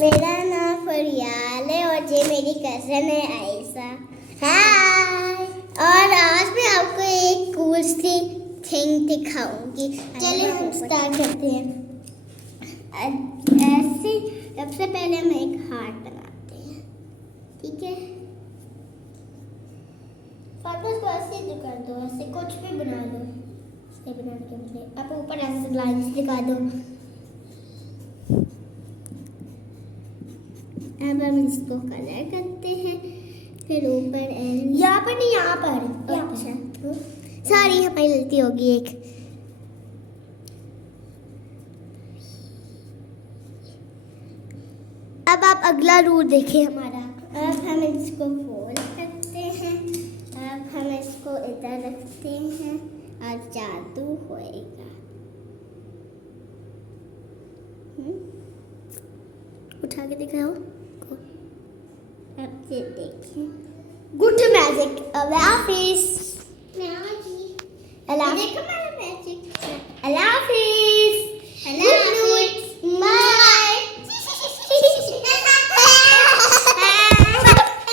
मेरा नाम फरियाल है और ये मेरी कज़न है आयशा। हाय। और आज मैं आपको एक कूल सी थिंग दिखाऊंगी। चलिए हम स्टार्ट करते हैं। ऐसे सबसे पहले हम एक हार्ट बनाते हैं, ठीक है। फातिमा को ऐसे कर दो, ऐसे कुछ भी बना दो। इसके बनाने के बदले आप ऊपर ऐसे लाइंस दिखा दो। अब हम इसको कलर करते हैं, फिर ऊपर यहाँ पर नहीं, यहाँ पर। अच्छा सॉरी, हमारी गलती होगी एक। अब आप अगला रूल देखिए हमारा। अब हम इसको फोल्ड करते हैं, अब हम इसको इधर रखते हैं और जादू होएगा। उठा के दिखाओ। अब ये देखिए, गुड मैजिक। अब ऑफिस देखो